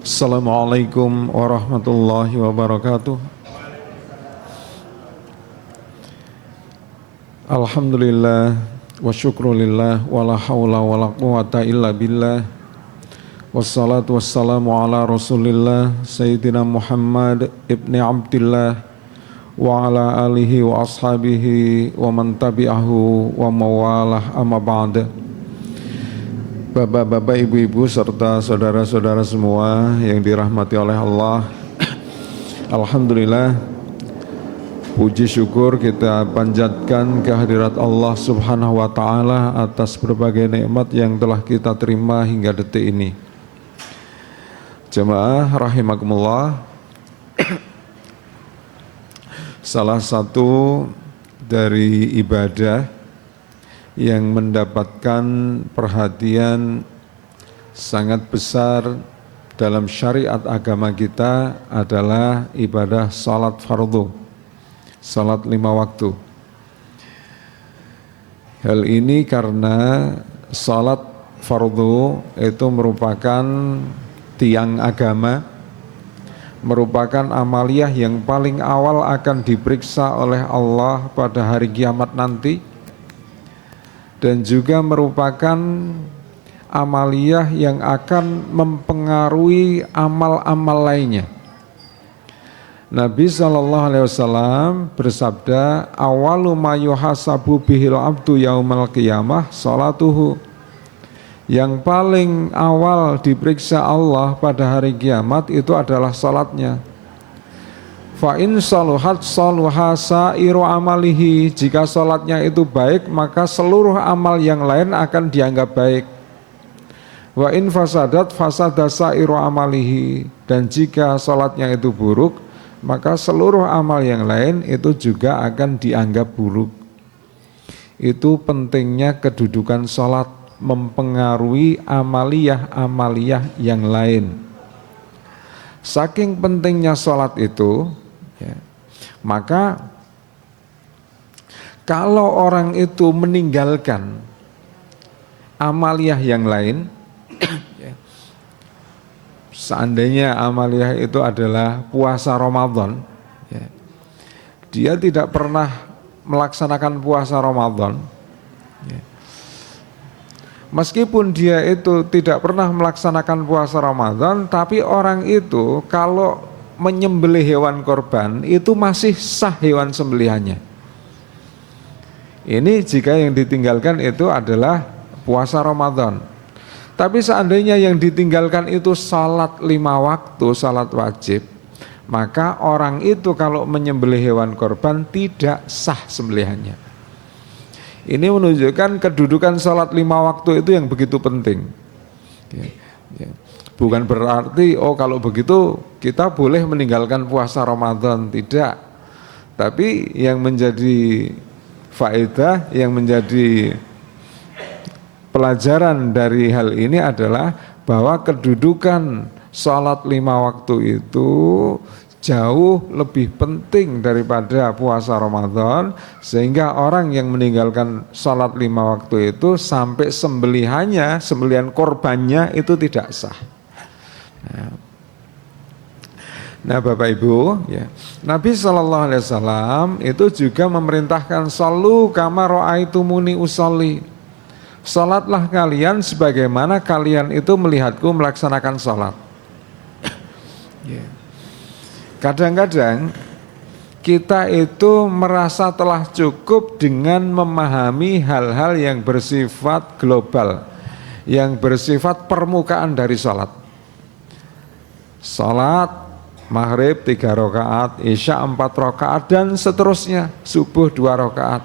Assalamualaikum warahmatullahi wabarakatuh. Alhamdulillah wa syukrulillah wa la hawla wa la quwata illa billah. Wassalatu wassalamu ala rasulillah Sayyidina Muhammad ibni Abdillah wa ala alihi wa ashabihi wa man tabi'ahu wa mawalah amma ba'da. Bapak-bapak, ibu-ibu, serta saudara-saudara semua yang dirahmati oleh Allah, alhamdulillah, puji syukur kita panjatkan kehadirat Allah Subhanahu wa Ta'ala atas berbagai nikmat yang telah kita terima hingga detik ini. Jemaah rahimakumullah, salah satu dari ibadah yang mendapatkan perhatian sangat besar dalam syariat agama kita adalah ibadah salat fardu, salat 5 waktu. Hal ini karena salat fardu itu merupakan tiang agama, merupakan amaliyah yang paling awal akan diperiksa oleh Allah pada hari kiamat nanti, dan juga merupakan amaliyah yang akan mempengaruhi amal-amal lainnya. Nabi SAW bersabda, awalu ma yuhasabu bihil abdu yaumal qiyamah salatuhu. Yang paling awal diperiksa Allah pada hari kiamat itu adalah salatnya. Fa in saluhat saluha sairu amalihi. Jika salatnya itu baik, maka seluruh amal yang lain akan dianggap baik. Wa in fasadat fasada sairu amalihi. Dan jika salatnya itu buruk, maka seluruh amal yang lain itu juga akan dianggap buruk. Itu pentingnya kedudukan salat, mempengaruhi amaliyah-amaliyah yang lain. Saking pentingnya salat itu, ya, maka kalau orang itu meninggalkan amaliyah yang lain, ya, seandainya amaliyah itu adalah puasa Ramadan, ya, dia tidak pernah melaksanakan puasa Ramadan, ya, meskipun dia itu tidak pernah melaksanakan puasa Ramadan, tapi orang itu kalau menyembelih hewan korban itu masih sah hewan sembelihannya. Ini jika yang ditinggalkan itu adalah puasa Ramadan. Tapi seandainya yang ditinggalkan itu salat 5 waktu, salat wajib, maka orang itu kalau menyembelih hewan korban tidak sah sembelihannya. Ini menunjukkan kedudukan salat 5 waktu itu yang begitu penting. Bukan berarti kalau begitu kita boleh meninggalkan puasa Ramadan, tidak. Tapi yang menjadi faedah, yang menjadi pelajaran dari hal ini adalah bahwa kedudukan salat 5 waktu itu jauh lebih penting daripada puasa Ramadan, sehingga orang yang meninggalkan salat 5 waktu itu sampai sembelihannya, sembelihan korbannya itu tidak sah. Nah Bapak Ibu, ya, Nabi SAW itu juga memerintahkan sallu kama ra'aitumuni usolli. Salatlah kalian sebagaimana kalian itu melihatku melaksanakan salat. Kadang-kadang kita itu merasa telah cukup dengan memahami hal-hal yang bersifat global, yang bersifat permukaan dari salat. Salat maghrib 3 rakaat, isya 4 rakaat, dan seterusnya, subuh 2 rakaat.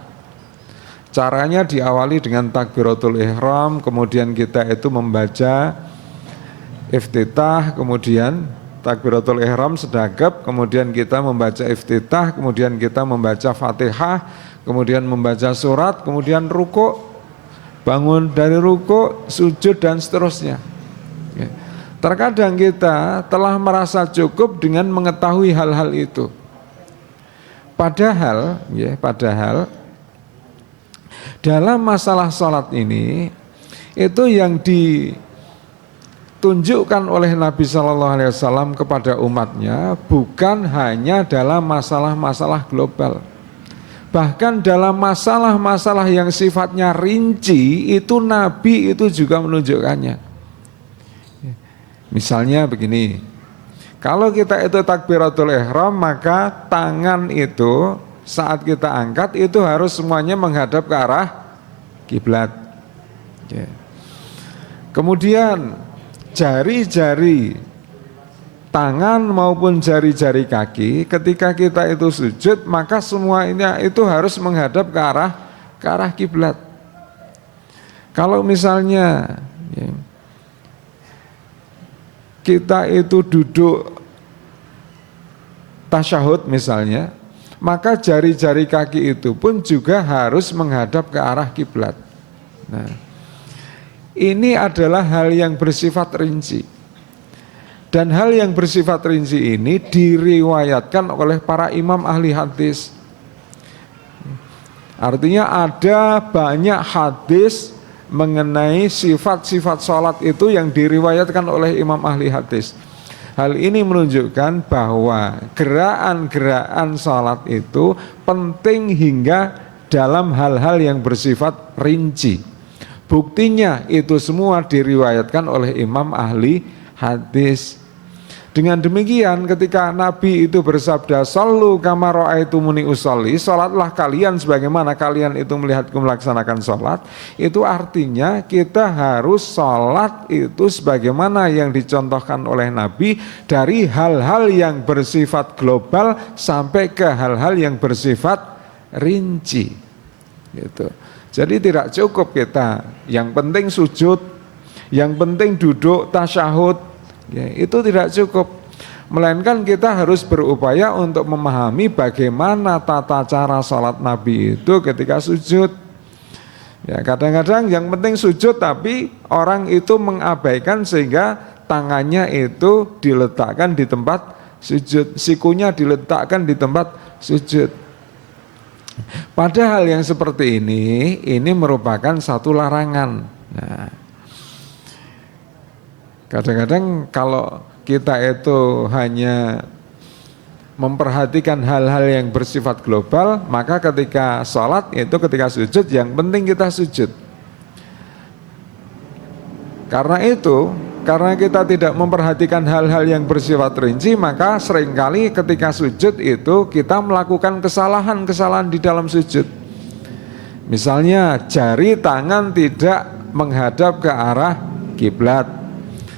Caranya diawali dengan takbiratul ihram, kemudian kita itu membaca iftitah, kemudian takbiratul ihram sedagap, kemudian kita membaca iftitah, kemudian kita membaca Fatihah, kemudian membaca surat, kemudian ruku', bangun dari ruku', sujud, dan seterusnya. Terkadang kita telah merasa cukup dengan mengetahui hal-hal itu. Padahal dalam masalah salat ini, itu yang ditunjukkan oleh Nabi Shallallahu Alaihi Wasallam kepada umatnya bukan hanya dalam masalah-masalah global, bahkan dalam masalah-masalah yang sifatnya rinci itu Nabi itu juga menunjukkannya. Misalnya begini, kalau kita itu takbiratul ihram, maka tangan itu saat kita angkat itu harus semuanya menghadap ke arah kiblat. Kemudian jari-jari tangan maupun jari-jari kaki ketika kita itu sujud, maka semuanya itu harus menghadap ke arah kiblat. Kalau misalnya kita itu duduk tasyahud misalnya, maka jari-jari kaki itu pun juga harus menghadap ke arah kiblat. Nah, ini adalah hal yang bersifat rinci. Dan hal yang bersifat rinci ini diriwayatkan oleh para imam ahli hadis. Artinya ada banyak hadis mengenai sifat-sifat sholat itu yang diriwayatkan oleh imam ahli hadis. Hal ini menunjukkan bahwa gerakan-gerakan sholat itu penting hingga dalam hal-hal yang bersifat rinci. Buktinya itu semua diriwayatkan oleh imam ahli hadis. Dengan demikian ketika Nabi itu bersabda, "Shallu kama ra'aitumuni usolli," salatlah kalian sebagaimana kalian itu melihatku melaksanakan salat, itu artinya kita harus salat itu sebagaimana yang dicontohkan oleh Nabi, dari hal-hal yang bersifat global sampai ke hal-hal yang bersifat rinci. Gitu. Jadi tidak cukup kita yang penting sujud, yang penting duduk tasyahud, ya, itu tidak cukup. Melainkan kita harus berupaya untuk memahami bagaimana tata cara sholat Nabi itu ketika sujud. Ya, kadang-kadang yang penting sujud tapi orang itu mengabaikan sehingga tangannya itu diletakkan di tempat sujud, sikunya diletakkan di tempat sujud. Padahal yang seperti ini merupakan satu larangan. Nah, kadang-kadang kalau kita itu hanya memperhatikan hal-hal yang bersifat global, maka ketika sholat itu ketika sujud yang penting kita sujud. Karena kita tidak memperhatikan hal-hal yang bersifat rinci, maka seringkali ketika sujud itu kita melakukan kesalahan-kesalahan di dalam sujud. Misalnya jari tangan tidak menghadap ke arah kiblat.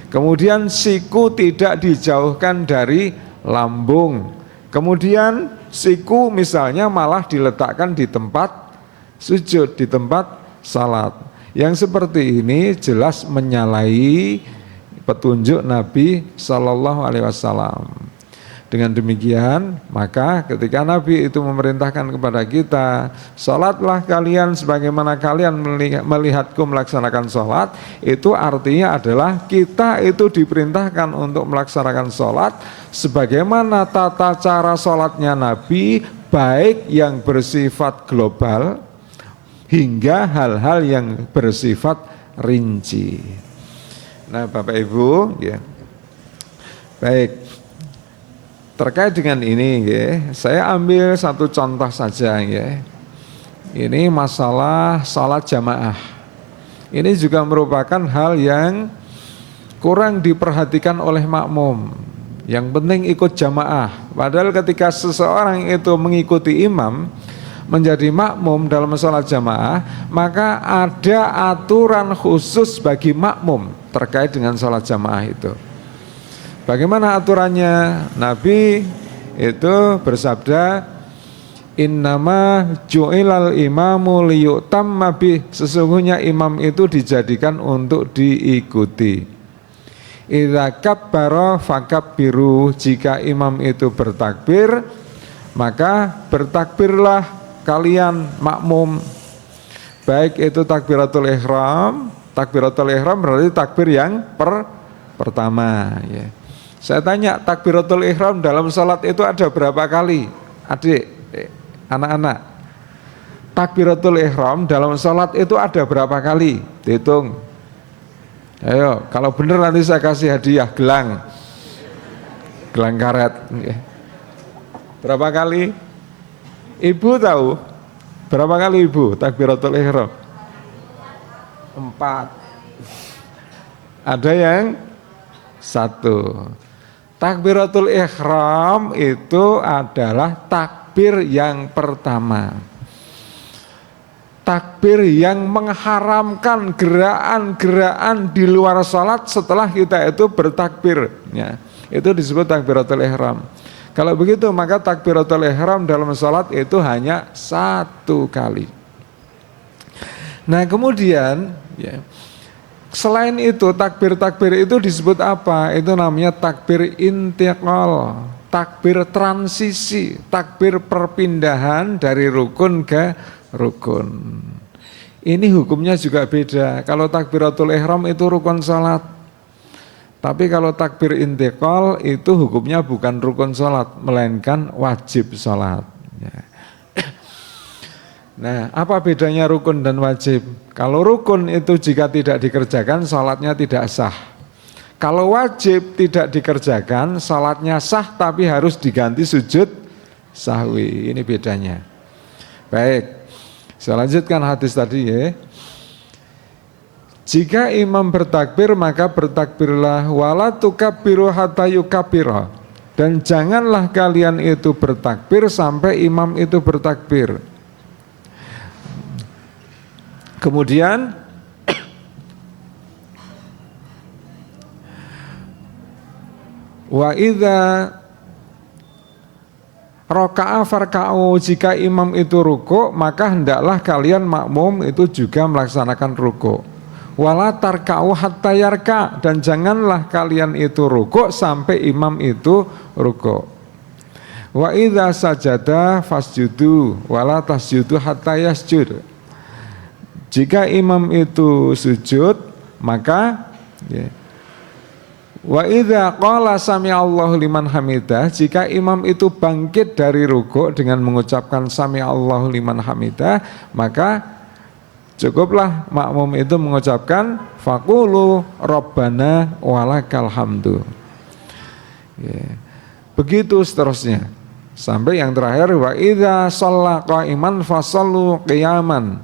Kemudian siku tidak dijauhkan dari lambung. Kemudian siku misalnya malah diletakkan di tempat sujud, di tempat salat. Yang seperti ini jelas menyalahi petunjuk Nabi Shallallahu Alaihi Wasallam. Dengan demikian, maka ketika Nabi itu memerintahkan kepada kita, salatlah kalian sebagaimana kalian melihatku melaksanakan salat, itu artinya adalah kita itu diperintahkan untuk melaksanakan salat sebagaimana tata cara salatnya Nabi, baik yang bersifat global hingga hal-hal yang bersifat rinci. Nah, Bapak Ibu, ya. Baik. Terkait dengan ini, ya, saya ambil satu contoh saja, ya. Ini masalah salat jamaah. Ini juga merupakan hal yang kurang diperhatikan oleh makmum. Yang penting ikut jamaah. Padahal ketika seseorang itu mengikuti imam, menjadi makmum dalam salat jamaah, maka ada aturan khusus bagi makmum terkait dengan salat jamaah itu. Bagaimana aturannya? Nabi itu bersabda, "Innama ju'ilal imamu liyutamma bih." Sesungguhnya imam itu dijadikan untuk diikuti. Idza kabbara fakabbiru. Jika imam itu bertakbir, maka bertakbirlah kalian makmum. Baik itu takbiratul ihram. Takbiratul ihram berarti takbir yang pertama, ya. Saya tanya, takbiratul ihram dalam salat itu ada berapa kali? Adik, anak-anak, takbiratul ihram dalam salat itu ada berapa kali? Dihitung. Ayo, kalau bener nanti saya kasih hadiah gelang karet. Berapa kali? Ibu tahu? Berapa kali ibu takbiratul ihram? 4. Ada yang 1. Takbiratul ihram itu adalah takbir yang pertama. Takbir yang mengharamkan gerakan-gerakan di luar salat setelah kita itu bertakbir. Ya, itu disebut takbiratul ihram. Kalau begitu maka takbiratul ihram dalam salat itu hanya 1 kali. Nah kemudian ya, selain itu takbir-takbir itu disebut apa? Itu namanya takbir intiqal, takbir transisi, takbir perpindahan dari rukun ke rukun. Ini hukumnya juga beda. Kalau takbiratul ihram itu rukun salat. Tapi kalau takbir intiqal itu hukumnya bukan rukun salat, melainkan wajib salat. Nah, apa bedanya rukun dan wajib? Kalau rukun itu jika tidak dikerjakan, salatnya tidak sah. Kalau wajib tidak dikerjakan, salatnya sah tapi harus diganti sujud sahwi. Ini bedanya. Baik, saya lanjutkan hadis tadi ya. Jika imam bertakbir, maka bertakbirlah wala tukabbiru hatta yukabbira. Dan janganlah kalian itu bertakbir sampai imam itu bertakbir. Kemudian wa idza raka'a farka'u, jika imam itu ruku maka hendaklah kalian makmum itu juga melaksanakan ruku. Wala tarka'u hatta yarka, dan janganlah kalian itu ruku sampai imam itu ruku. Wa idza sajada fasjudu wala tasjudu hatta yasjud. Jika imam itu sujud, maka ya, wa idza qala sami'allahu liman hamidah, jika imam itu bangkit dari rukuk dengan mengucapkan sami'allahu liman hamidah, maka cukuplah makmum itu mengucapkan faqulu rabbana walakal hamdu. Ya. Begitu seterusnya sampai yang terakhir wa idza shalla qa'iman fasallu qiyaman.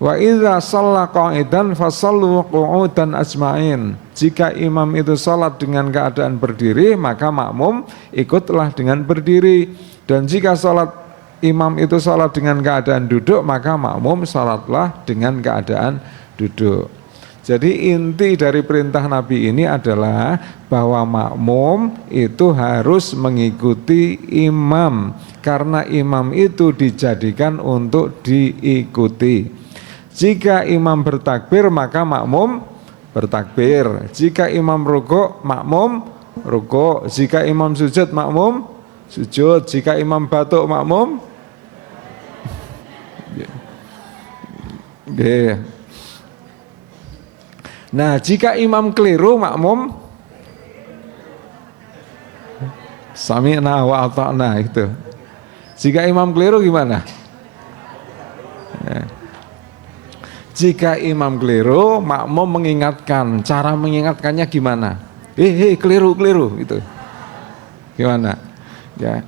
Wa idza shalla qa'idan fasallu qu'udan ajma'in. Jika imam itu salat dengan keadaan berdiri, maka makmum ikutlah dengan berdiri. Dan jika salat imam itu salat dengan keadaan duduk, maka makmum salatlah dengan keadaan duduk. Jadi inti dari perintah Nabi ini adalah bahwa makmum itu harus mengikuti imam, karena imam itu dijadikan untuk diikuti. Jika imam bertakbir maka makmum bertakbir. Jika imam rukuk makmum rukuk. Jika imam sujud makmum sujud. Jika imam batuk makmum Nah, jika imam keliru makmum sami'na wa ata'na itu. Jika imam keliru gimana? Ya. Jika imam keliru, makmum mengingatkan. Cara mengingatkannya gimana? Keliru itu. Gimana? Ya.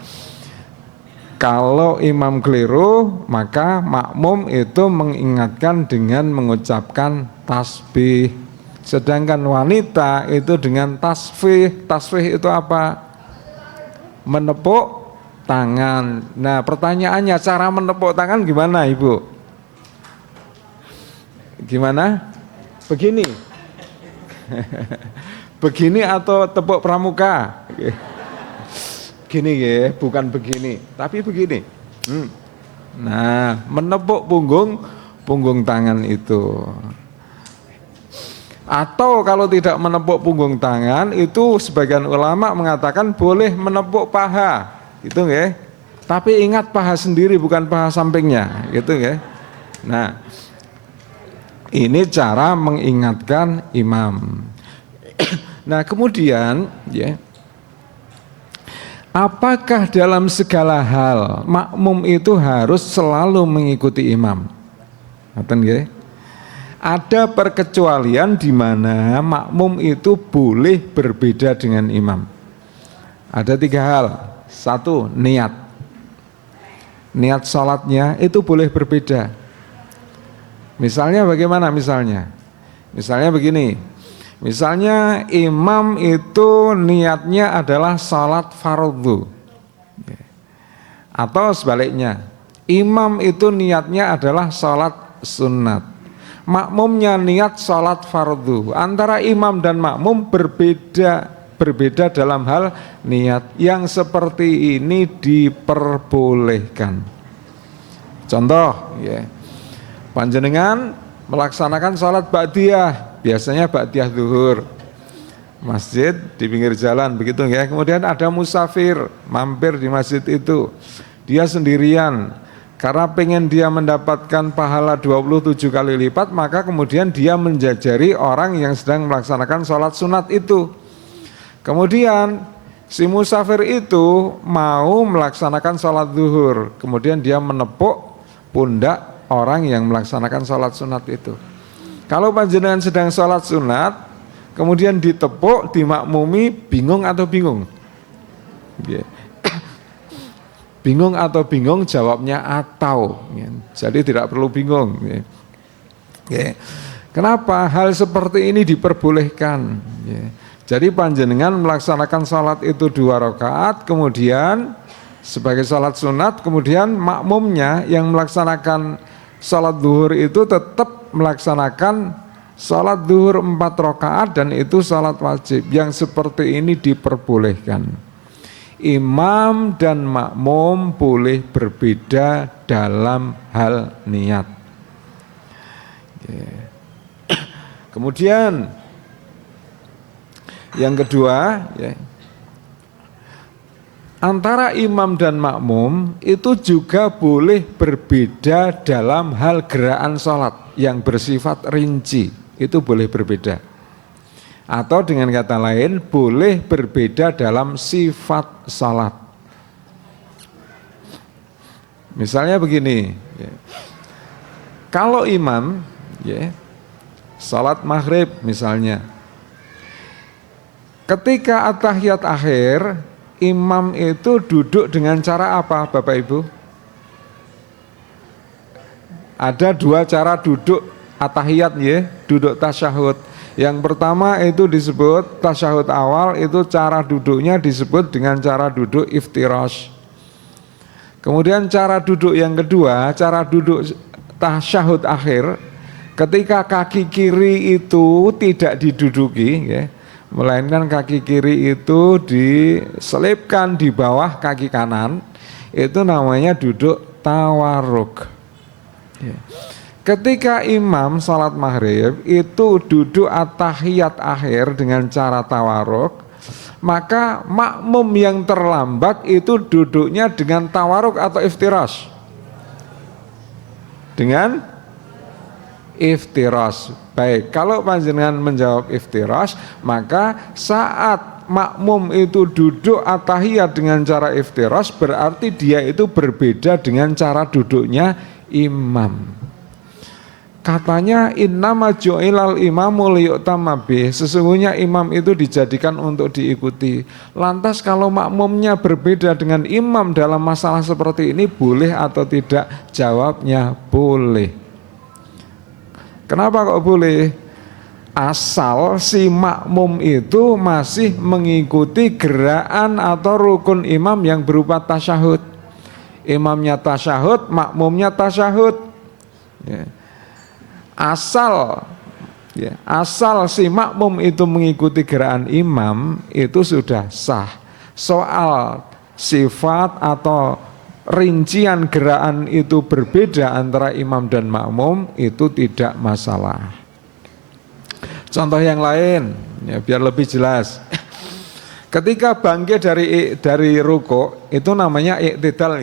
Kalau imam keliru, maka makmum itu mengingatkan dengan mengucapkan tasbih. Sedangkan wanita itu dengan tasfih. Tasfih itu apa? Menepuk tangan. Nah, pertanyaannya cara menepuk tangan gimana, Ibu? Gimana? Begini. Begini atau tepuk pramuka? Gini ya, bukan begini, tapi begini. Nah, menepuk punggung tangan itu. Atau kalau tidak menepuk punggung tangan, itu sebagian ulama mengatakan boleh menepuk paha, gitu ya. Tapi ingat paha sendiri bukan paha sampingnya, gitu ya. Nah, ini cara mengingatkan imam. Nah, kemudian ya, apakah dalam segala hal makmum itu harus selalu mengikuti imam? Ngaten nggih? Ada perkecualian di mana makmum itu boleh berbeda dengan imam. Ada 3 hal. 1, niat. Niat sholatnya itu boleh berbeda. Misalnya bagaimana misalnya? Misalnya begini. Misalnya imam itu niatnya adalah sholat fardu. Atau sebaliknya, imam itu niatnya adalah sholat sunat. Makmumnya niat sholat fardu. Antara imam dan makmum berbeda dalam hal niat. Yang seperti ini diperbolehkan. Contoh, ya, panjenengan melaksanakan sholat ba'diyah, biasanya ba'diyah zuhur, masjid di pinggir jalan begitu ya. Kemudian ada musafir mampir di masjid itu, dia sendirian. Karena pengen dia mendapatkan pahala 27 kali lipat, maka kemudian dia menjajari orang yang sedang melaksanakan sholat sunat itu. Kemudian si musafir itu mau melaksanakan sholat zuhur, kemudian dia menepuk pundak orang yang melaksanakan sholat sunat itu. Kalau panjenengan sedang sholat sunat, kemudian ditepuk, dimakmumi, bingung atau bingung? Yeah. Bingung atau bingung, jawabnya atau. Jadi tidak perlu bingung. Kenapa hal seperti ini diperbolehkan? Jadi panjenengan melaksanakan salat itu 2 rakaat, kemudian sebagai salat sunat, kemudian makmumnya yang melaksanakan salat zuhur itu tetap melaksanakan salat zuhur 4 rakaat dan itu salat wajib. Yang seperti ini diperbolehkan. Imam dan makmum boleh berbeda dalam hal niat. Kemudian yang kedua, antara imam dan makmum itu juga boleh berbeda dalam hal gerakan sholat yang bersifat rinci, itu boleh berbeda. Atau dengan kata lain, boleh berbeda dalam sifat salat. Misalnya begini, kalau imam, salat maghrib misalnya, ketika at-tahiyat akhir, imam itu duduk dengan cara apa, Bapak Ibu? Ada 2 cara duduk at-tahiyat, duduk tasyahud. Yang pertama itu disebut tasyahud awal, itu cara duduknya disebut dengan cara duduk iftirash. Kemudian cara duduk yang kedua, cara duduk tasyahud akhir, ketika kaki kiri itu tidak diduduki, melainkan kaki kiri itu diselipkan di bawah kaki kanan, itu namanya duduk tawarruk. Ketika imam salat maghrib itu duduk at-tahiyat akhir dengan cara tawarruk, maka makmum yang terlambat itu duduknya dengan tawarruk atau iftirash? Dengan iftirash. Baik, kalau panjenengan menjawab iftirash, maka saat makmum itu duduk at-tahiyat dengan cara iftirash, berarti dia itu berbeda dengan cara duduknya imam. Katanya innama ju'ilal imamu liyu'tamma bih, sesungguhnya imam itu dijadikan untuk diikuti. Lantas kalau makmumnya berbeda dengan imam dalam masalah seperti ini, boleh atau tidak? Jawabnya boleh. Kenapa kok boleh? Asal si makmum itu masih mengikuti gerakan atau rukun imam yang berupa tasyahud. Imamnya tasyahud, makmumnya tasyahud. Asal si makmum itu mengikuti gerakan imam, itu sudah sah. Soal sifat atau rincian gerakan itu berbeda antara imam dan makmum, itu tidak masalah. Contoh yang lain, biar lebih jelas. Ketika bangkit dari rukuk, itu namanya iktidal,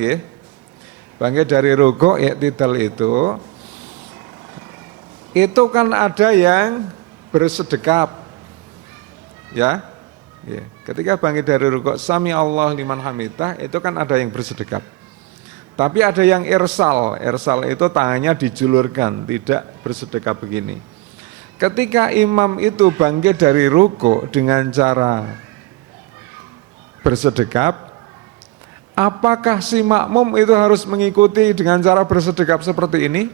Bangkit dari rukuk, iktidal itu kan ada yang bersedekap, Ketika bangkit dari rukuk, sami Allah liman hamidah, itu kan ada yang bersedekap. Tapi ada yang irsal. Irsal itu tangannya dijulurkan, tidak bersedekap begini. Ketika imam itu bangkit dari ruku dengan cara bersedekap, apakah si makmum itu harus mengikuti dengan cara bersedekap seperti ini?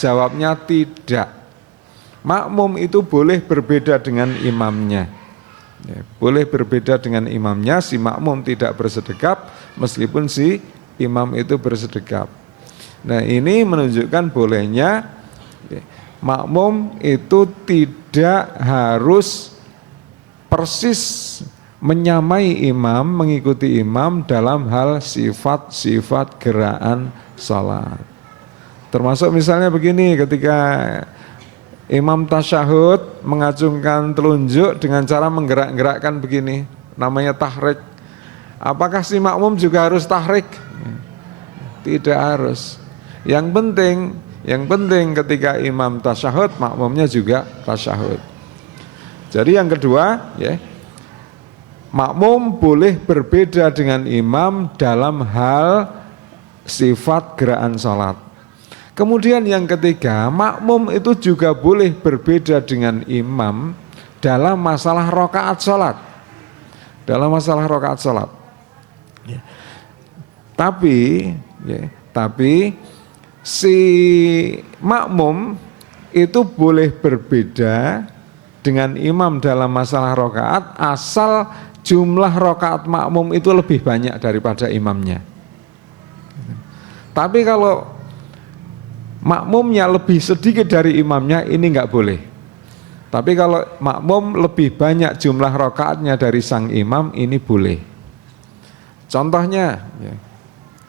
Jawabnya tidak. Makmum itu boleh berbeda dengan imamnya. Boleh berbeda dengan imamnya, si makmum tidak bersedekap meskipun si imam itu bersedekap. Nah, ini menunjukkan bolehnya makmum itu tidak harus persis menyamai imam, mengikuti imam dalam hal sifat-sifat gerakan salat. Termasuk misalnya begini, ketika imam tasyahud mengacungkan telunjuk dengan cara menggerak-gerakkan begini, namanya tahrik. Apakah si makmum juga harus tahrik? Tidak harus. Yang penting ketika imam tasyahud, makmumnya juga tasyahud. Jadi yang kedua, ya, makmum boleh berbeda dengan imam dalam hal sifat gerakan salat. Kemudian yang ketiga, makmum itu juga boleh berbeda dengan imam dalam masalah rakaat salat. Dalam masalah rakaat salat. Ya. Tapi si makmum itu boleh berbeda dengan imam dalam masalah rakaat asal jumlah rakaat makmum itu lebih banyak daripada imamnya. Tapi kalau makmumnya lebih sedikit dari imamnya, ini enggak boleh. Tapi kalau makmum lebih banyak jumlah rakaatnya dari sang imam, ini boleh. Contohnya,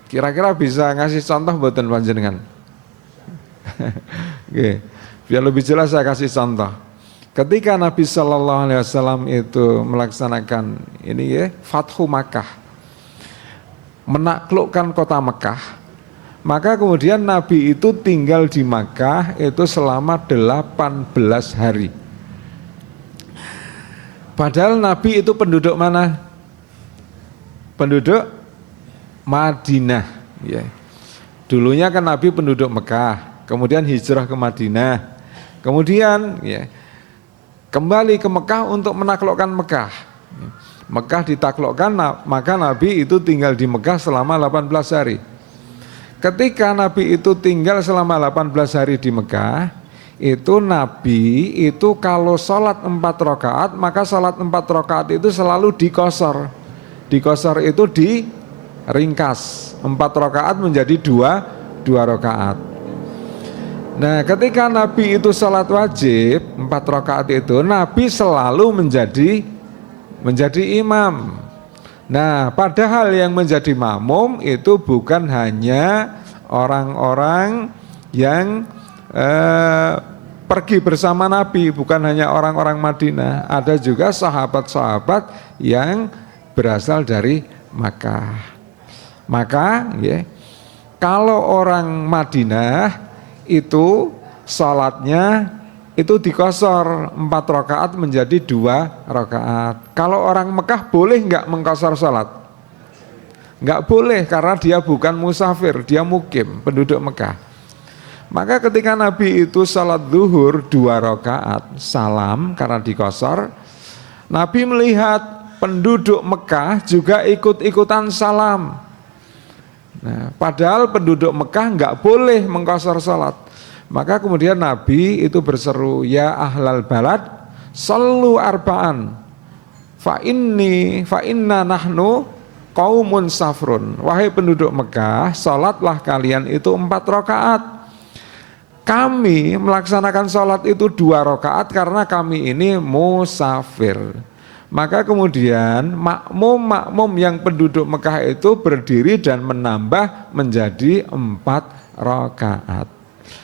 kira-kira bisa ngasih contoh mboten panjenengan? Oke, biar lebih jelas saya kasih contoh. Ketika Nabi Shallallahu Alaihi Wasallam itu melaksanakan ini Fathu Makkah, menaklukkan kota Mekah, maka kemudian Nabi itu tinggal di Makkah itu selama 18 hari. Padahal Nabi itu penduduk mana? Penduduk Madinah. Ya. Dulunya kan Nabi penduduk Mekah, kemudian hijrah ke Madinah, kemudian kembali ke Mekah untuk menaklukkan Mekah. Mekah ditaklukkan, maka Nabi itu tinggal di Mekah selama 18 hari. Ketika Nabi itu tinggal selama 18 hari di Mekah, itu Nabi itu kalau sholat 4 rakaat, maka sholat 4 rakaat itu selalu dikosor. Dikosor itu diringkas, 4 rakaat menjadi 2 rakaat. Nah, ketika Nabi itu sholat wajib 4 rakaat itu, Nabi selalu menjadi imam. Nah, padahal yang menjadi makmum itu bukan hanya orang-orang yang pergi bersama Nabi, bukan hanya orang-orang Madinah, ada juga sahabat-sahabat yang berasal dari Makkah. Maka kalau orang Madinah itu salatnya itu dikosor 4 rakaat menjadi 2 rakaat. Kalau orang Mekah boleh enggak mengkosor salat? Enggak boleh, karena dia bukan musafir, dia mukim, penduduk Mekah. Maka ketika Nabi itu salat zuhur 2 rakaat, salam karena dikosor, Nabi melihat penduduk Mekah juga ikut-ikutan salam. Nah, padahal penduduk Mekah enggak boleh mengkosor salat. Maka kemudian Nabi itu berseru, ya ahlal balad, sallu arba'an, fa inna nahnu qaumun safrun. Wahai penduduk Mekah, salatlah kalian itu 4 rakaat. Kami melaksanakan salat itu 2 rakaat karena kami ini musafir. Maka kemudian makmum yang penduduk Mekah itu berdiri dan menambah menjadi 4 rakaat.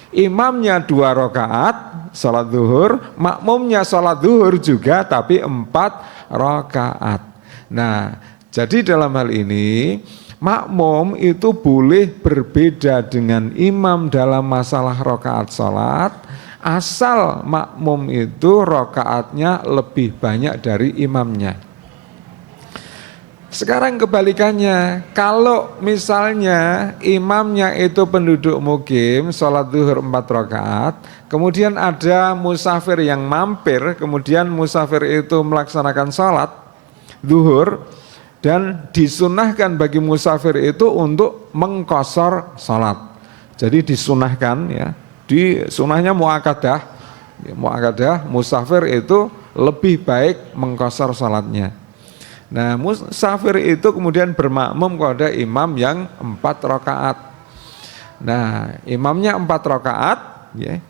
Imamnya 2 rakaat salat zuhur, makmumnya salat zuhur juga tapi 4 rakaat. Nah, jadi dalam hal ini makmum itu boleh berbeda dengan imam dalam masalah rakaat salat, asal makmum itu rakaatnya lebih banyak dari imamnya. Sekarang kebalikannya, kalau misalnya imamnya itu penduduk mukim, sholat zuhur 4 rakaat, kemudian ada musafir yang mampir, kemudian musafir itu melaksanakan sholat zuhur, dan disunahkan bagi musafir itu untuk mengqashar sholat. Jadi disunahkan ya, di sunahnya muakkadah, musafir itu lebih baik mengqashar sholatnya. Nah, musafir itu kemudian bermakmum kepada imam yang 4 rakaat. Nah, imamnya 4 rakaat, ya.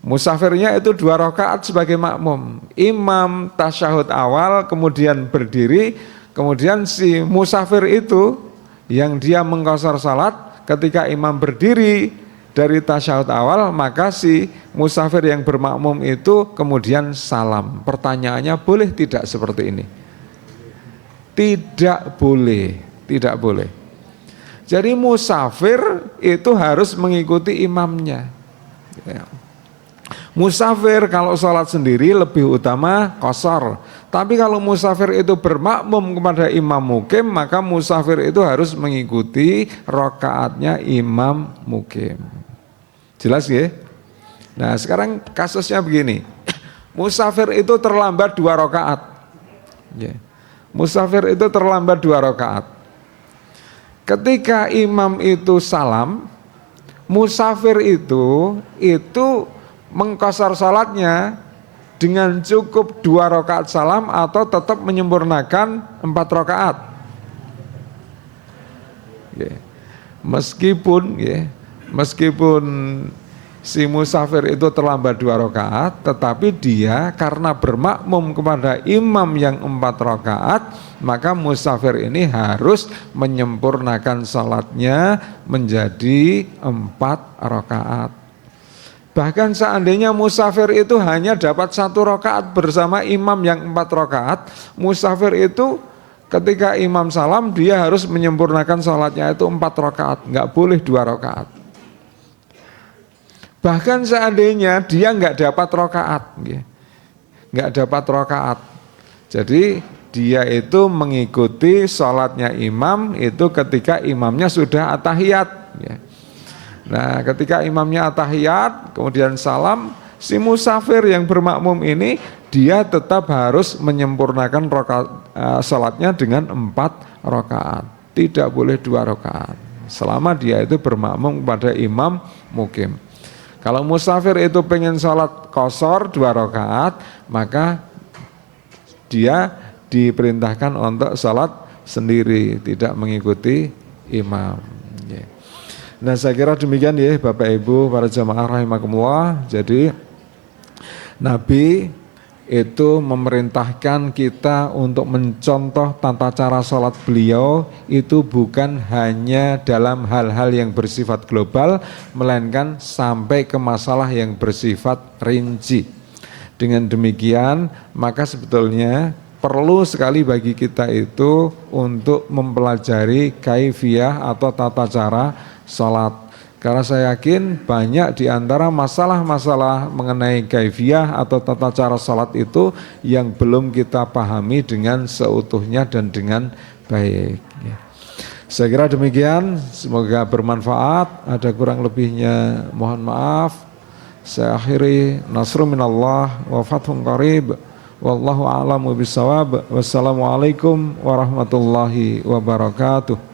Musafirnya itu 2 rakaat sebagai makmum. Imam tasyahud awal, kemudian berdiri, kemudian si musafir itu yang dia mengqashar salat, ketika imam berdiri dari tasyahud awal, maka si musafir yang bermakmum itu kemudian salam. Pertanyaannya, boleh tidak seperti ini? Tidak boleh, tidak boleh. Jadi musafir itu harus mengikuti imamnya. Musafir kalau sholat sendiri lebih utama qashar. Tapi kalau musafir itu bermakmum kepada imam mukim, maka musafir itu harus mengikuti rakaatnya imam mukim. Jelas ya? Nah sekarang kasusnya begini. Musafir itu terlambat 2 rakaat. Musafir itu terlambat 2 rakaat. Ketika imam itu salam, musafir itu mengqashar salatnya dengan cukup 2 rakaat salam atau tetap menyempurnakan 4 rakaat. Meskipun si musafir itu terlambat 2 rakaat, tetapi dia karena bermakmum kepada imam yang 4 rakaat, maka musafir ini harus menyempurnakan salatnya menjadi 4 rakaat. Bahkan seandainya musafir itu hanya dapat 1 rakaat bersama imam yang 4 rakaat, musafir itu ketika imam salam dia harus menyempurnakan salatnya itu 4 rakaat, nggak boleh 2 rakaat. Bahkan seandainya dia nggak dapat rakaat, jadi dia itu mengikuti sholatnya imam itu ketika imamnya sudah atahiyat. Nah, ketika imamnya atahiyat, kemudian salam, si musafir yang bermakmum ini dia tetap harus menyempurnakan sholatnya dengan 4 rakaat, tidak boleh 2 rakaat. Selama dia itu bermakmum kepada imam mukim. Kalau musafir itu pengen sholat qashar 2 rakaat, maka dia diperintahkan untuk sholat sendiri, tidak mengikuti imam. Nah saya kira demikian ya Bapak Ibu para jamaah rahimakumullah. Jadi Nabi itu memerintahkan kita untuk mencontoh tata cara sholat beliau itu bukan hanya dalam hal-hal yang bersifat global, melainkan sampai ke masalah yang bersifat rinci. Dengan demikian maka sebetulnya perlu sekali bagi kita itu untuk mempelajari kaifiyah atau tata cara sholat. Karena saya yakin banyak di antara masalah-masalah mengenai kaifiyah atau tata cara sholat itu yang belum kita pahami dengan seutuhnya dan dengan baik. Saya kira demikian, semoga bermanfaat. Ada kurang lebihnya mohon maaf. Saya akhiri, nasrun minallah wa fathun qarib. Wallahu a'lamu bishawab. Wassalamualaikum warahmatullahi wabarakatuh.